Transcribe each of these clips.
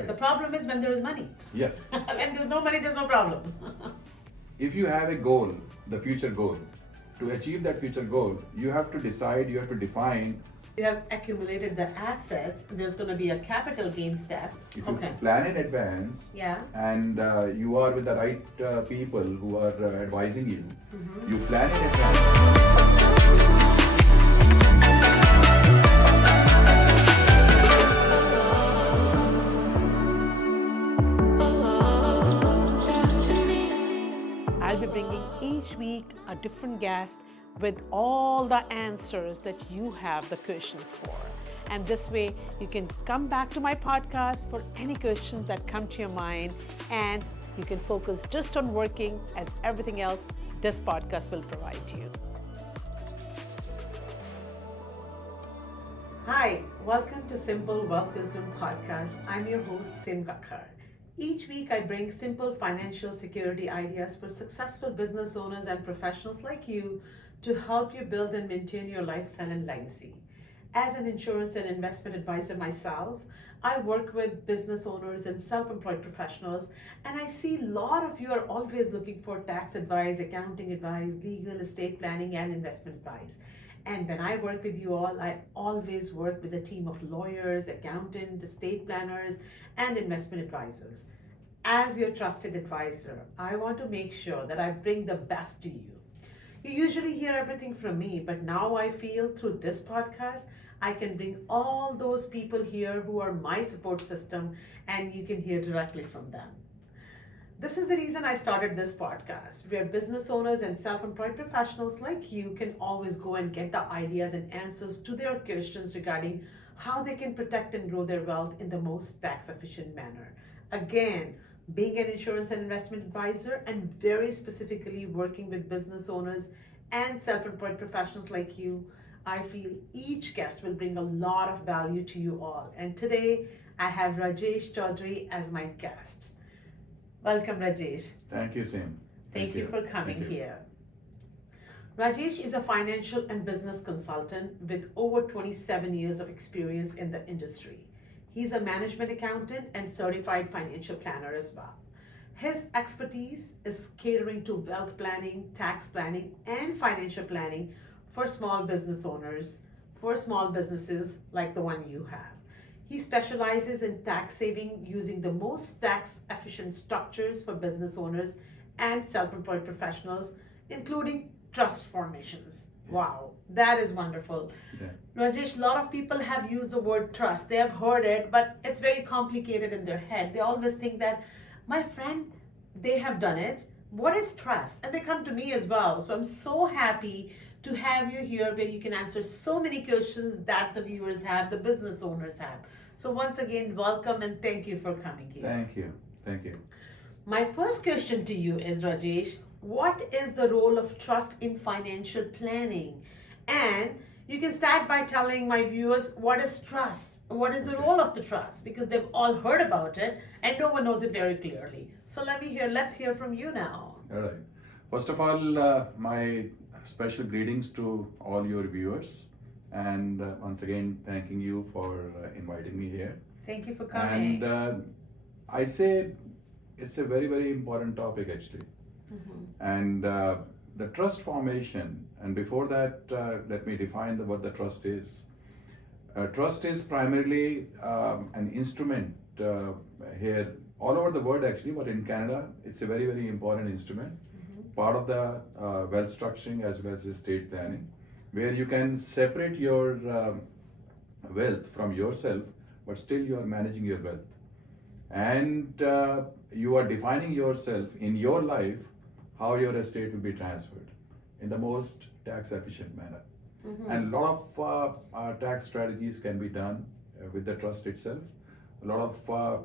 it. The problem is when there is money. Yes. When there's no money, there's no problem. If you have a goal, the future goal, to achieve that future goal, you have to decide, you have to define. You have accumulated the assets, there's going to be a capital gains test. If you plan in advance, yeah, and you are with the right people who are advising you, you plan in advance. I'll be bringing each week a different guest with all the answers that you have the questions for. And this way you can come back to my podcast for any questions that come to your mind, and you can focus just on working, as everything else this podcast will provide you. Hi, welcome to Simple Wealth Wisdom Podcast. I'm your host, Gakhar. Each week, I bring simple financial security ideas for successful business owners and professionals like you to help you build and maintain your lifestyle and legacy. As an insurance and investment advisor myself, I work with business owners and self-employed professionals, and I see a lot of you are always looking for tax advice, accounting advice, legal, estate planning, and investment advice. And when I work with you all, I always work with a team of lawyers, accountants, estate planners, and investment advisors. As your trusted advisor, I want to make sure that I bring the best to you. You usually hear everything from me, but now I feel through this podcast, I can bring all those people here who are my support system, and you can hear directly from them. This is the reason I started this podcast, where business owners and self-employed professionals like you can always go and get the ideas and answers to their questions regarding how they can protect and grow their wealth in the most tax-efficient manner. Again, being an insurance and investment advisor, and very specifically working with business owners and self-employed professionals like you, I feel each guest will bring a lot of value to you all. And today, I have Rajesh Chowdhry as my guest. Welcome, Rajesh. Thank you, Sim. Thank you for coming here. Rajesh is a financial and business consultant with over 27 years of experience in the industry. He's a management accountant and certified financial planner as well. His expertise is catering to wealth planning, tax planning, and financial planning for small business owners, for small businesses like the one you have. He specializes in tax saving using the most tax efficient structures for business owners and self-employed professionals, including trust formations. Wow, that is wonderful. Yeah. Rajesh, a lot of people have used the word trust. They have heard it, but it's very complicated in their head. They always think that, my friend, they have done it. What is trust? And they come to me as well. So I'm so happy to have you here, where you can answer so many questions that the viewers have, the business owners have. So once again, welcome and thank you for coming here. Thank you. Thank you. My first question to you is, Rajesh, what is the role of trust in financial planning? And you can start by telling my viewers, what is trust? What is the role of the trust? Because they've all heard about it and no one knows it very clearly. So let's hear from you now. All right. First of all, my special greetings to all your viewers. And once again, thanking you for inviting me here. Thank you for coming. And I say it's a very, very important topic actually. And the trust formation, and before that, let me define what the trust is. Trust is primarily an instrument here all over the world actually, but in Canada, it's a very, very important instrument, part of the wealth structuring as well as estate planning, where you can separate your wealth from yourself, but still you are managing your wealth. And you are defining yourself in your life how your estate will be transferred in the most tax efficient manner. And a lot of tax strategies can be done with the trust itself. A lot of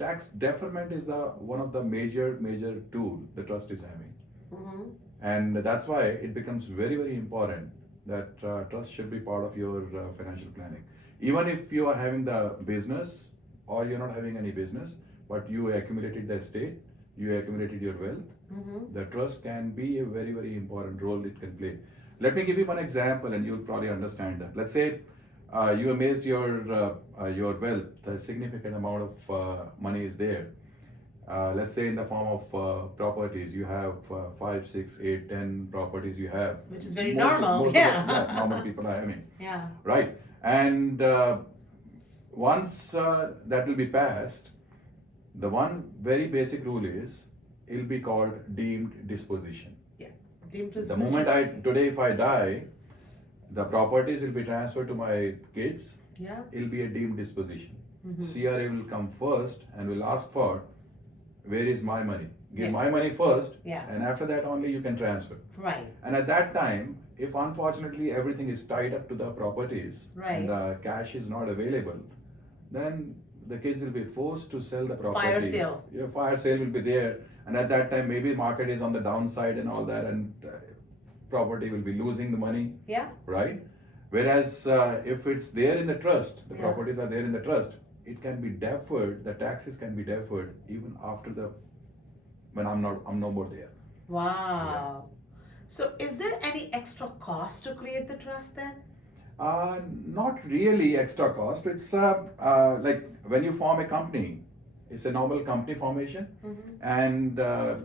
tax deferment is one of the major tool the trust is having. And that's why it becomes very, very important that trust should be part of your financial planning. Even if you are having the business or you're not having any business, but you accumulated the estate, you accumulated your wealth, the trust can be a very, very important role it can play. Let me give you one example and you'll probably understand that. Let's say you amaze your wealth, a significant amount of money is there. Let's say in the form of properties, you have 5, 6, 8, 10 properties you have. Which is very Most normal. Of the normal people are having. Yeah. Right. And once that will be passed, the one very basic rule is it will be called deemed disposition. Yeah. Deemed The disposition. moment today if I die, the properties will be transferred to my kids. Yeah. It will be a deemed disposition. Mhm. CRA will come first and will ask for where is my money. Give Yeah. my money first, Yeah. and after that only you can transfer. Right. And at that time, if unfortunately everything is tied up to the properties Right. and the cash is not available, then the kids will be forced to sell the property. Fire sale. Yeah, fire sale will be there, and at that time maybe market is on the downside and all that, and property will be losing the money, Yeah. right? Whereas if it's there in the trust, the Yeah. properties are there in the trust, it can be deferred. The taxes can be deferred even after when I'm no more there. Wow. So is there any extra cost to create the trust then? Not really extra cost. It's like when you form a company, it's a normal company formation, and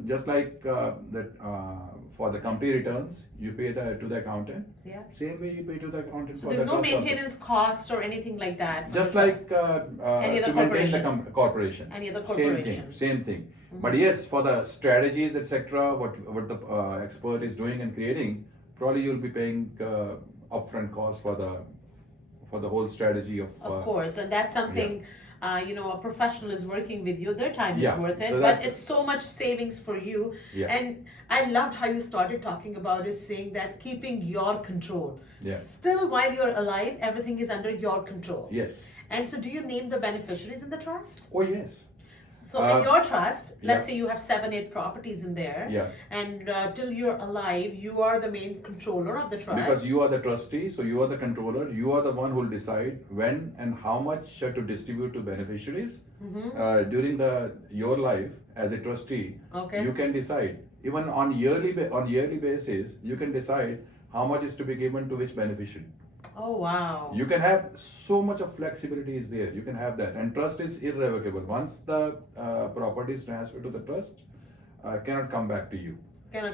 just like that for the company returns, you pay to the accountant. Yeah. Same way you pay to the accountant So for there's the no trust also. maintenance costs or anything like that? Just like Any other to maintain the corporation. corporation. Any other Same corporation. thing, same thing. But yes, for the strategies, etc., what the expert is doing and creating, probably you'll be paying upfront cost for the whole strategy of. Of course, and that's something, a professional is working with you, their time Yeah, is worth it, so but that's- it's so much savings for you. Yeah. And I loved how you started talking about it, saying that keeping your control. Yeah. Still, while you're alive, everything is under your control. Yes. And so, do you name the beneficiaries in the trust? Oh yes. So, in your trust, let's yeah. say you have 7, 8 properties in there, Yeah. and till you're alive, you are the main controller of the trust. Because you are the trustee, so you are the controller. You are the one who will decide when and how much to distribute to beneficiaries during your life as a trustee. Okay. You can decide. Even on yearly basis, you can decide how much is to be given to which beneficiary. Oh, wow. You can have so much of flexibility is there. You can have that, and trust is irrevocable. Once the property is transferred to the trust, cannot come back to you.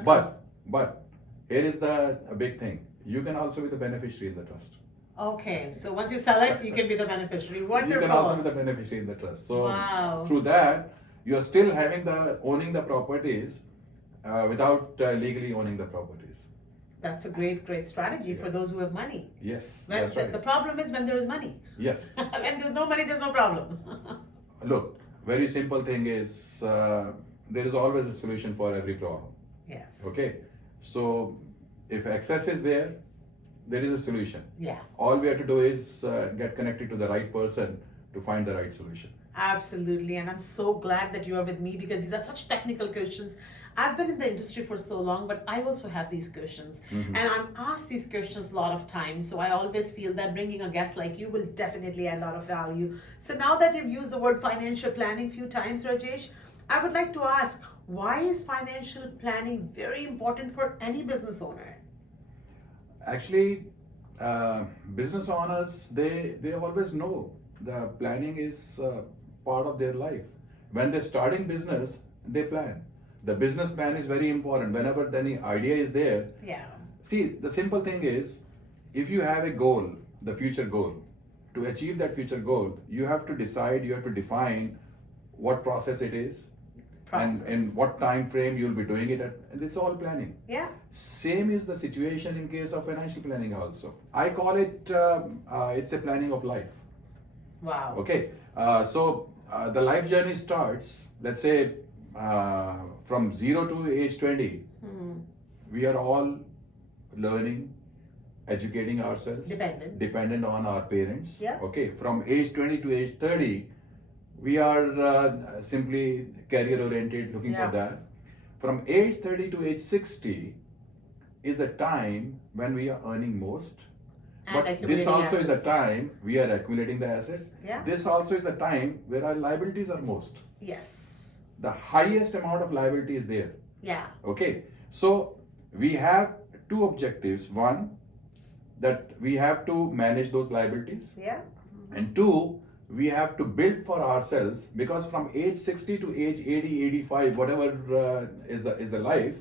But here is the big thing. You can also be the beneficiary in the trust. Okay, so once you sell it, you can be the beneficiary. Wonderful. You can also be the beneficiary in the trust. So Wow. through that, you are still owning the properties without legally owning the properties. That's a great strategy for those who have money. Yes, When, that's right. The problem is when there is money. Yes. When there's no money, there's no problem. Look, very simple thing is there is always a solution for every problem. Yes. Okay, so if excess is there is a solution. Yeah. All we have to do is get connected to the right person to find the right solution. Absolutely, and I'm so glad that you are with me because these are such technical questions. I've been in the industry for so long, but I also have these questions, and I'm asked these questions a lot of times. So I always feel that bringing a guest like you will definitely add a lot of value. So now that you've used the word financial planning a few times, Rajesh, I would like to ask, why is financial planning very important for any business owner? Actually, business owners, they always know the planning is part of their life. When they're starting business, they plan. The business plan is very important. Whenever any idea is there, Yeah. see, the simple thing is, if you have a goal, the future goal, to achieve that future goal, you have to decide, you have to define what process it is, and what time frame you'll be doing it at, and it's all planning. Yeah. Same is the situation in case of financial planning also. I call it, it's a planning of life. Wow. Okay, so the life journey starts, let's say, from 0 to age 20, we are all learning, educating ourselves, dependent on our parents. Yeah. Okay, from age 20 to age 30, we are simply career oriented, looking for that. From age 30 to age 60 is a time when we are earning most. But this also is the time we are accumulating the assets. Yeah. This also is the time where our liabilities are most. Yes. The highest amount of liability is there. Yeah. Okay. So we have two objectives. One, that we have to manage those liabilities. Yeah. And two, we have to build for ourselves, because from age 60 to age 80, 85, whatever is the life,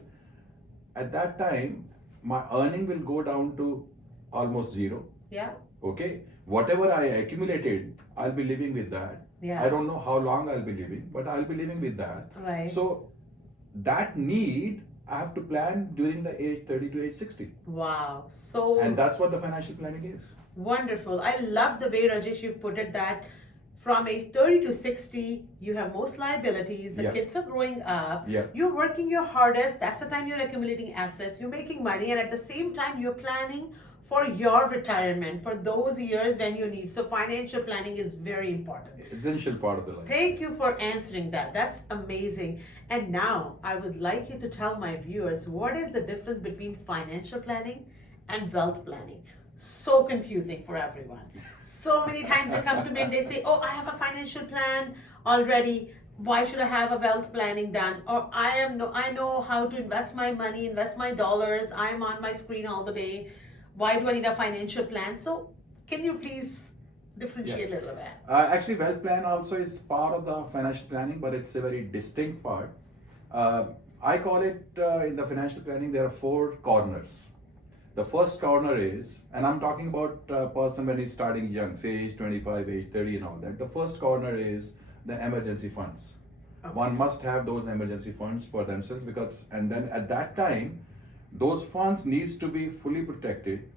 at that time, my earning will go down to almost zero. Yeah. Okay. Whatever I accumulated, I'll be living with that. Yeah. I don't know how long I'll be living, but I'll be living with that. Right. So that need I have to plan during the age 30 to age 60. Wow. So And that's what the financial planning is. wonderful. I love the way, Rajesh, you put it, that from age 30 to 60, you have most liabilities. The Yeah. kids are growing up. Yeah. You're working your hardest. That's the time you're accumulating assets. You're making money. And at the same time, you're planning for your retirement, for those years when you need. So financial planning is very important. Essential part of the life. Thank you for answering that. That's amazing. And now I would like you to tell my viewers, what is the difference between financial planning and wealth planning? So confusing for everyone. So many times they come to me and they say, oh, I have a financial plan already. Why should I have a wealth planning done? Or I know how to invest my money, invest my dollars. I'm on my screen all the day. Why do I need a financial plan? So can you please differentiate a little bit? Actually, wealth plan also is part of the financial planning, but it's a very distinct part. I call it in the financial planning, there are 4 corners. The first corner is, and I'm talking about a person when he's starting young, say age 25, age 30 and all that. The first corner is the emergency funds. Okay. One must have those emergency funds for themselves, because, and then at that time, those funds needs to be fully protected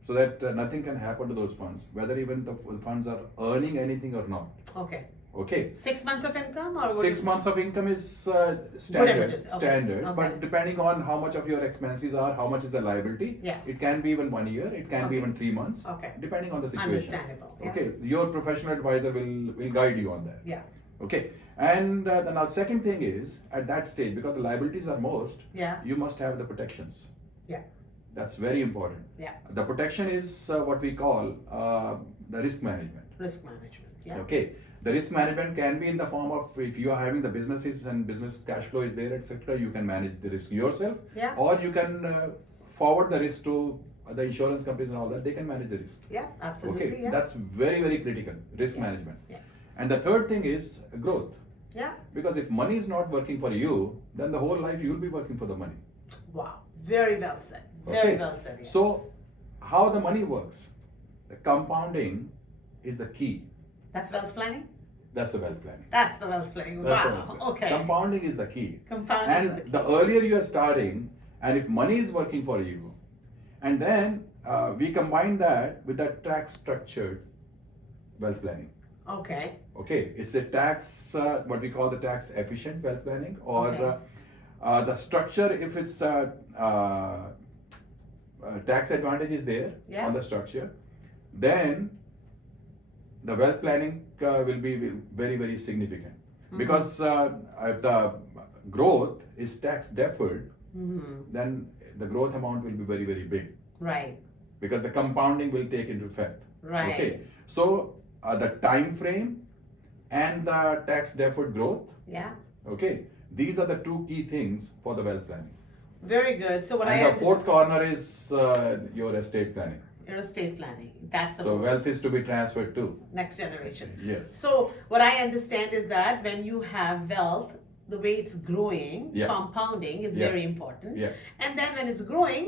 so that nothing can happen to those funds, whether even the funds are earning anything or not. Okay. Okay. 6 months of income, or 6 months of income is Whatever it is. Okay. standard, Okay. but depending on how much of your expenses are, how much is the liability, Yeah. it can be even 1 year, it can be Okay. even 3 months, Okay. depending on the situation. Understandable. Yeah. Okay, your professional advisor will guide you on that. Yeah. Okay, and the now second thing is, at that stage, because the liabilities are most, Yeah. you must have the protections. Yeah. That's very important. Yeah. The protection is what we call the risk management. Risk management. Yeah. Okay, the risk management can be in the form of, if you are having the businesses and business cash flow is there, etc., you can manage the risk yourself, Yeah. or you can forward the risk to the insurance companies and all that. They can manage the risk. Yeah. Absolutely. Okay, Yeah. that's very, very critical, risk Yeah. management. Yeah. And the third thing is growth. Yeah. Because if money is not working for you, then the whole life you'll be working for the money. Wow. Very well said. Very Okay. well said. Yeah. So, how the money works? The compounding is the key. That's wealth planning? That's the wealth planning. That's the wealth planning. That's the Wow. wealth planning. Okay. Compounding is the key. Compounding is And the the key. earlier you are starting, and if money is working for you, and then we combine that with the tax structured wealth planning. Okay. Okay, it's a tax, what we call the tax efficient wealth planning, or Okay. the structure, if it's tax advantage is there Yeah. on the structure, then the wealth planning will be very, very significant. Mm-hmm. Because if the growth is tax deferred, Mm-hmm. then the growth amount will be very, very big, Right. because the compounding will take into effect. Right. Okay, so the time frame and the tax deferred growth, Yeah. okay, these are the 2 key things for the wealth planning. Very good. So what And I the 4th corner is your estate planning. your estate planning. That's the So wealth is to be transferred too. next generation. Yes. So what I understand is that when you have wealth, the way it's growing, Yeah. compounding is Yeah. very important. Yeah. And then when it's growing,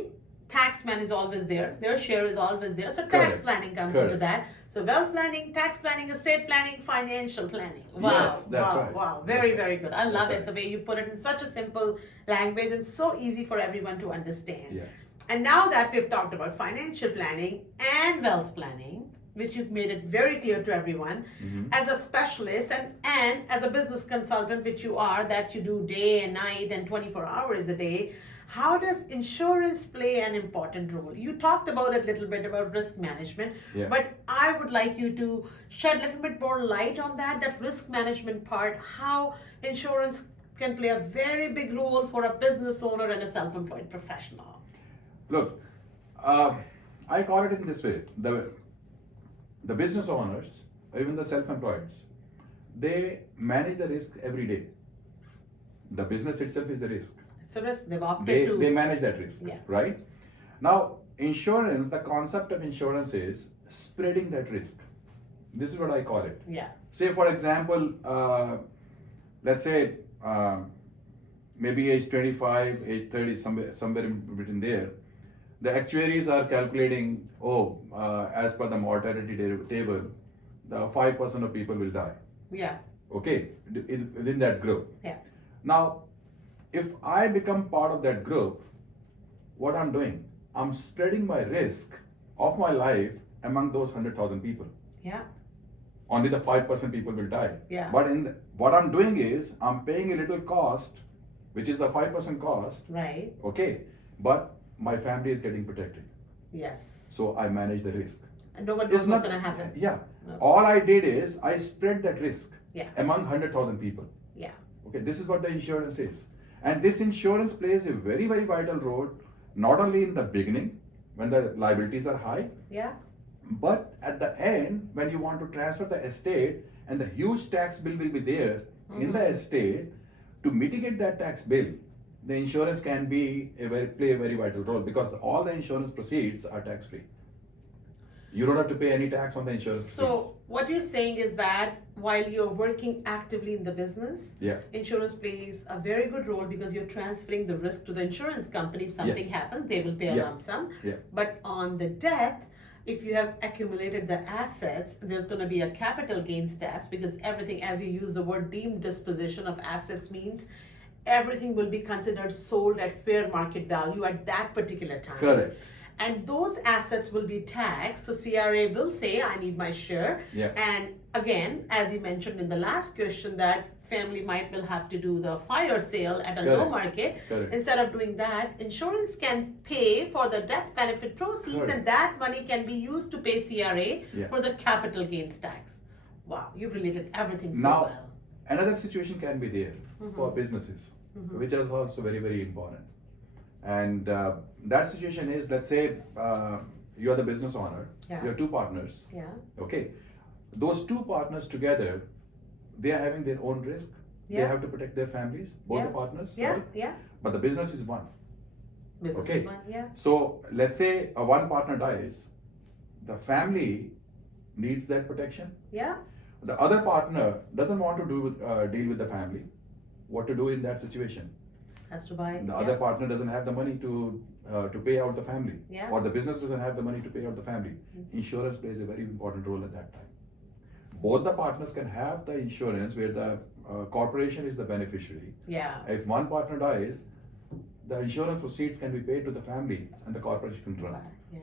taxman is always there. Their share is always there. So tax Correct. planning comes Correct. into that. So wealth planning, tax planning, estate planning, financial planning. Wow. Yes, that's wow, right. Wow. That's Very, right. very good. I love That's it right. the way you put it in such a simple language and so easy for everyone to understand. Yeah. And now that we've talked about financial planning and wealth planning, which you've made it very clear to everyone, Mhm. as a specialist and as a business consultant, which you are, that you do day and night and 24 hours a day, how does insurance play an important role? You talked about it a little bit about risk management, Yeah. but I would like you to shed a little bit more light on that risk management part, how insurance can play a very big role for a business owner and a self-employed professional. Look, I call it in this way: the business owners, even the self-employeds, they manage the risk every day. The business itself is the risk. So they've opted They to. manage that risk, Yeah. right? Now, insurance, the concept of insurance is spreading that risk. This is what I call it. Yeah. Say, for example, let's say maybe age 25, age 30, somewhere in between there, the actuaries are calculating, as per the mortality table, the 5% of people will die. Yeah. Okay, within that group. Yeah. Now, if I become part of that group, what I'm doing, I'm spreading my risk of my life among those 100,000 people. Yeah. Only the 5% people will die. Yeah. But what I'm doing is, I'm paying a little cost, which is the 5% cost. Right. Okay, but my family is getting protected. Yes. So I manage the risk. And nobody knows what's going to happen. Yeah. No. All I did is I spread that risk among 100,000 people. Yeah. Okay, this is what the insurance is. And this insurance plays a very, very vital role, not only in the beginning, when the liabilities are high, Yeah. but at the end, when you want to transfer the estate and the huge tax bill will be there in the estate, to mitigate that tax bill, the insurance can play a very vital role, because all the insurance proceeds are tax free. You don't have to pay any tax on the insurance So what you're saying is that while you're working actively in the business, Yeah. insurance plays a very good role because you're transferring the risk to the insurance company. If something Yes. happens, they will pay a Yeah. lump sum. Yeah. But on the death, if you have accumulated the assets, there's going to be a capital gains tax, because everything, as you use the word deemed disposition of assets, means everything will be considered sold at fair market value at that particular time. Correct. And those assets will be taxed. So CRA will say, I need my share. Yeah. And again, as you mentioned in the last question, that family will have to do the fire sale at a low Correct. market. Correct. Instead of doing that, insurance can pay for the death benefit proceeds, Correct. and that money can be used to pay CRA Yeah. for the capital gains tax. Wow, you've related everything so Now, well. another situation can be there for businesses, which is also very, very important. And that situation is, let's say you're the business owner, Yeah. you have two partners, Yeah. okay? Those two partners together, they are having their own risk. They Yeah. have to protect their families, both Yeah. the partners, Yeah. right? Yeah. But the business is one. Business Okay. is one. Yeah. So let's say one partner dies, the family needs that protection. Yeah. The other partner doesn't want to deal with the family. What to do in that situation? Has to buy. The yeah. other partner doesn't have the money to pay out the family, Yeah. or the business doesn't have the money to pay out the family. Insurance plays a very important role at that time. Both the partners can have the insurance where the corporation is the beneficiary. Yeah. If one partner dies, the insurance proceeds can be paid to the family and the corporation can run. Yeah.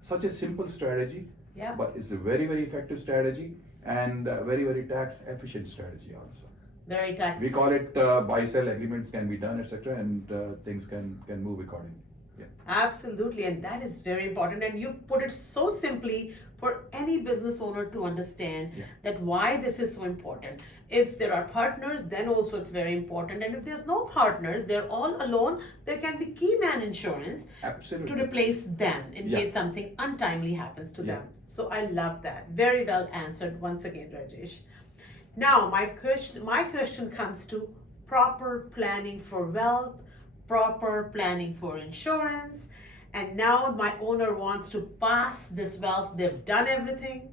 Such a simple strategy, Yeah. but it's a very, very effective strategy, and very, very tax efficient strategy also. Very tax. We call it buy-sell agreements can be done, etc., and things can move accordingly. Yeah. Absolutely, and that is very important. And you've put it so simply for any business owner to understand that why this is so important. If there are partners, then also it's very important. And if there's no partners, they're all alone, there can be key man insurance Absolutely. to replace them in Yeah. case something untimely happens to Yeah. them. So I love that. Very well answered once again, Rajesh. Now, my question comes to proper planning for wealth, proper planning for insurance, and now my owner wants to pass this wealth. They've done everything,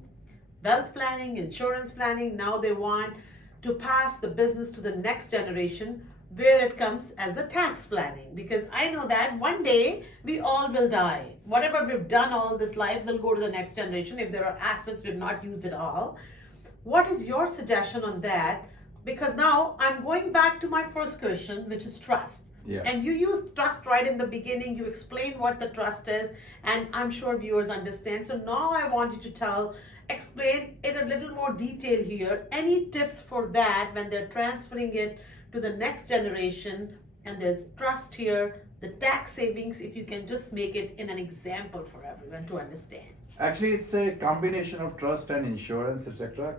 wealth planning, insurance planning. Now they want to pass the business to the next generation, where it comes as the tax planning. Because I know that one day we all will die. Whatever we've done all this life will go to the next generation. If there are assets we've not used at all, what is your suggestion on that? Because now I'm going back to my first question, which is trust. Yeah. And you used trust right in the beginning. You explained what the trust is, and I'm sure viewers understand. So now I want you to explain it a little more detail here. Any tips for that when they're transferring it to the next generation, and there's trust here, the tax savings, if you can just make it in an example for everyone to understand. Actually, it's a combination of trust and insurance, etc.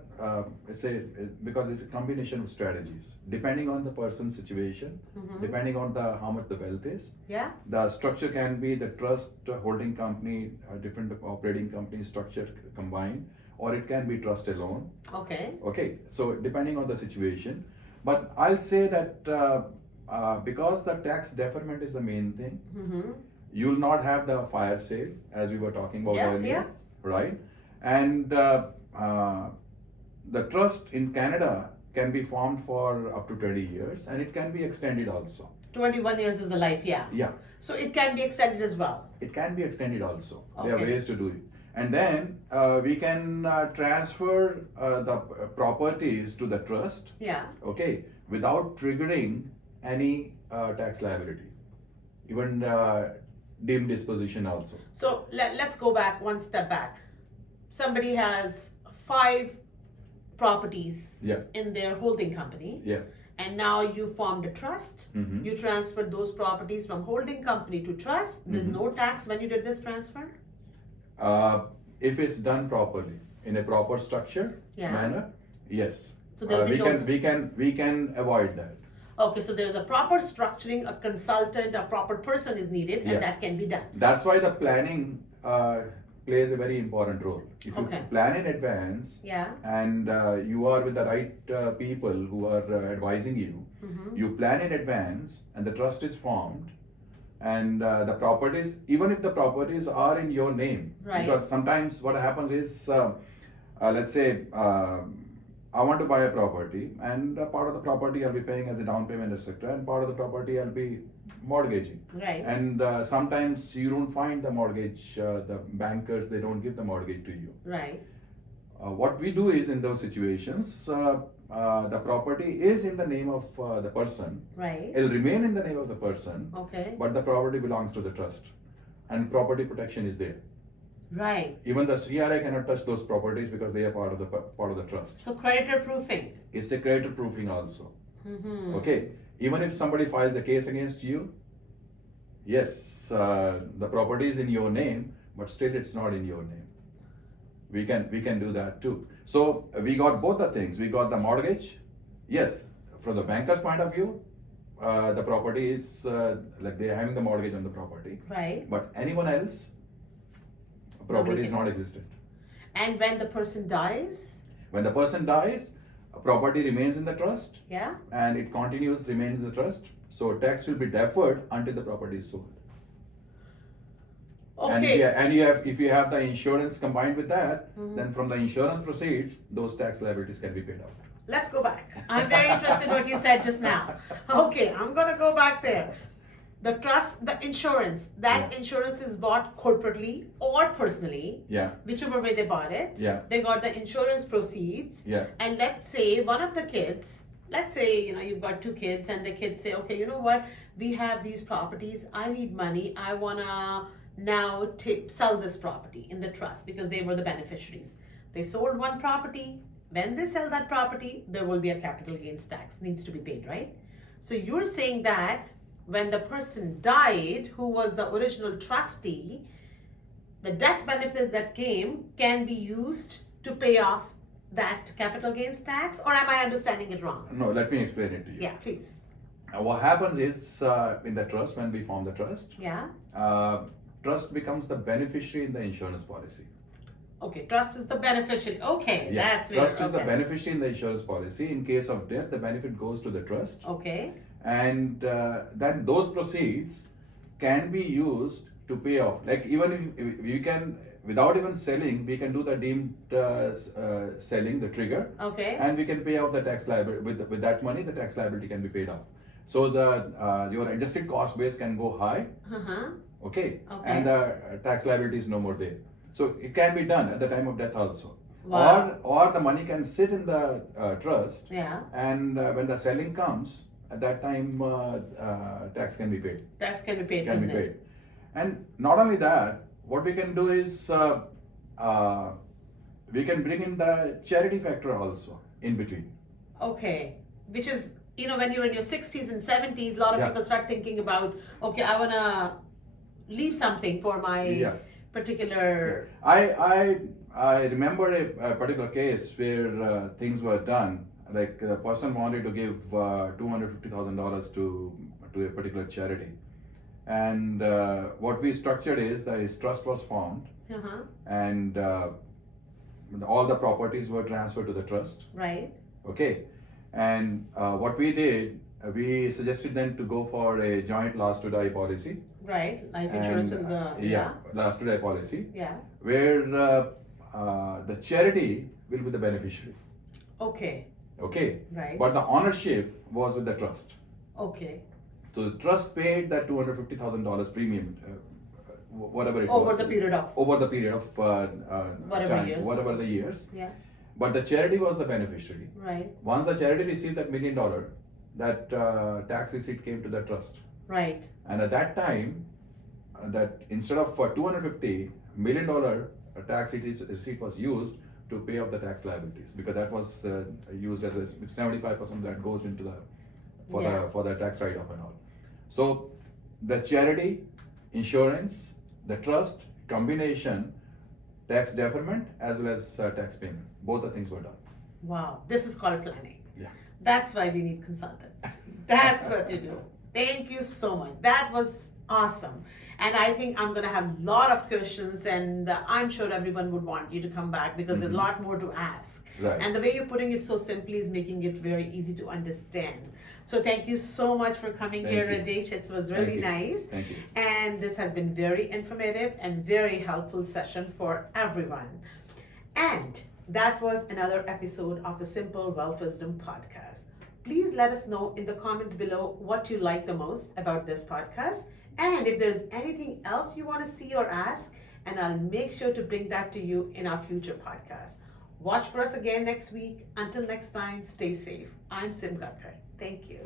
Because it's a combination of strategies depending on the person's situation, depending on how much the wealth is. Yeah. The structure can be the trust holding company, different operating company structure combined, or it can be trust alone. Okay. Okay, so depending on the situation, but I'll say that because the tax deferment is the main thing, you'll not have the fire sale as we were talking about earlier, right? And the trust in Canada can be formed for up to 20 years and it can be extended also. 21 years is the life, yeah. Yeah. So it can be extended as well. It can be extended also. Okay. There are ways to do it. And then we can transfer the properties to the trust, Yeah. okay, without triggering any tax liability, even deemed disposition also. So let's go back one step back. Somebody has 5 properties Yeah. in their holding company. Yeah. And now you formed a trust. Mm-hmm. You transferred those properties from holding company to trust. There's Mm-hmm. no tax when you did this transfer? If it's done properly in a proper structure manner, yes. So there will be we can avoid that. Okay, so there's a proper structuring, a consultant, a proper person is needed, and Yeah. that can be done. That's why the planning plays a very important role. If you Okay. plan in advance Yeah. and you are with the right people who are advising you, Mm-hmm. you plan in advance and the trust is formed and the properties, even if the properties are in your name, Right. because sometimes what happens is, let's say, I want to buy a property and part of the property I'll be paying as a down payment, etc., and part of the property I'll be mortgaging. Right. And sometimes you don't find the mortgage, the bankers, they don't give the mortgage to you. Right. What we do is in those situations, the property is in the name of the person. Right. It'll remain in the name of the person, Okay. but the property belongs to the trust, and property protection is there. Right. Even the CRA cannot touch those properties because they are part of the trust. So creditor proofing. It's a creditor proofing also. Mm-hmm. Okay. Even if somebody files a case against you, yes, the property is in your name, but still it's not in your name. We can do that too. So we got both the things. We got the mortgage. Yes, from the banker's point of view, the property is like they're having the mortgage on the property. Right. But anyone else, property is not existent. And when the person dies, When the person dies, a property remains in the trust yeah. and it continues remain in the trust. So tax will be deferred until the property is sold. Okay. And you have, if you have the insurance combined with that, Mhm. then from the insurance proceeds, those tax liabilities can be paid out. Let's go back. I'm very interested in what you said just now. Okay, I'm gonna go back there. The trust, the insurance, that Yeah. insurance is bought corporately or personally, Yeah, whichever way they bought it. yeah, They got the insurance proceeds. yeah, And let's say one of the kids, let's say, you've got 2 kids and the kids say, okay, you know what, we have these properties, I need money, I wanna now sell this property in the trust because they were the beneficiaries. They sold one property. When they sell that property, there will be a capital gains tax needs to be paid, right? So you're saying that when the person died, who was the original trustee, the death benefit that came can be used to pay off that capital gains tax, or am I understanding it wrong? no, let me explain it to you. Yeah, please. What happens is in the trust, when we form the trust, Yeah. Trust becomes the beneficiary in the insurance policy. Okay, trust is the beneficiary. Okay, that's where. Trust is the okay. beneficiary in the insurance policy. In case of death, the benefit goes to the trust, Okay. and then those proceeds can be used to pay off. Like even if you can, without even selling, we can do the deemed selling, the trigger, Okay. and we can pay off the tax liability. With that money, the tax liability can be paid off. So the your adjusted cost base can go high. Uh-huh. Okay, Okay. and the tax liability is no more there. So it can be done at the time of death also. Wow. Or the money can sit in the trust, Yeah. and when the selling comes, at that time tax can be paid. Tax can be paid. Can from be there. paid. And not only that, what we can do is we can bring in the charity factor also in between. Okay. Which is, when you're in your 60s and 70s, a lot of Yeah. people start thinking about, okay, I want to leave something for my Yeah. particular. I remember a particular case where things were done. Like the person wanted to give $250,000 to a particular charity, and what we structured is that his trust was formed, Uh-huh. and all the properties were transferred to the trust. Right. Okay, and what we did, we suggested them to go for a joint last to die policy. Right, life insurance And, in the last to die policy, yeah. where the charity will be the beneficiary. Okay, Okay, right. but the ownership was with the trust. Okay. So the trust paid that $250,000 premium, whatever it Over was. the period of Over the period of Whatever time, years. whatever the years. yeah. But the charity was the beneficiary. Right. Once the charity received that $1 million, that tax receipt came to the trust. Right. And at that time, that instead of $250 million tax receipt was used to pay off the tax liabilities, because that was used as 75% that goes into the for the tax write-off and all. So the charity, insurance, the trust combination, tax deferment as well as tax payment, both the things were done. Wow, this is called planning. Yeah. That's why we need consultants. That's what you do. Thank you so much. That was awesome. And I think I'm going to have a lot of questions, and I'm sure everyone would want you to come back because there's a lot more to ask. Right. And the way you're putting it so simply is making it very easy to understand. So thank you so much for coming here, Rajesh. It was really nice. Thank you. And this has been very informative and very helpful session for everyone. And that was another episode of the Simple Wealth Wisdom podcast. Please let us know in the comments below what you like the most about this podcast. And if there's anything else you want to see or ask, and I'll make sure to bring that to you in our future podcast. Watch for us again next week. Until next time, stay safe. I'm Sim Gakhar. Thank you.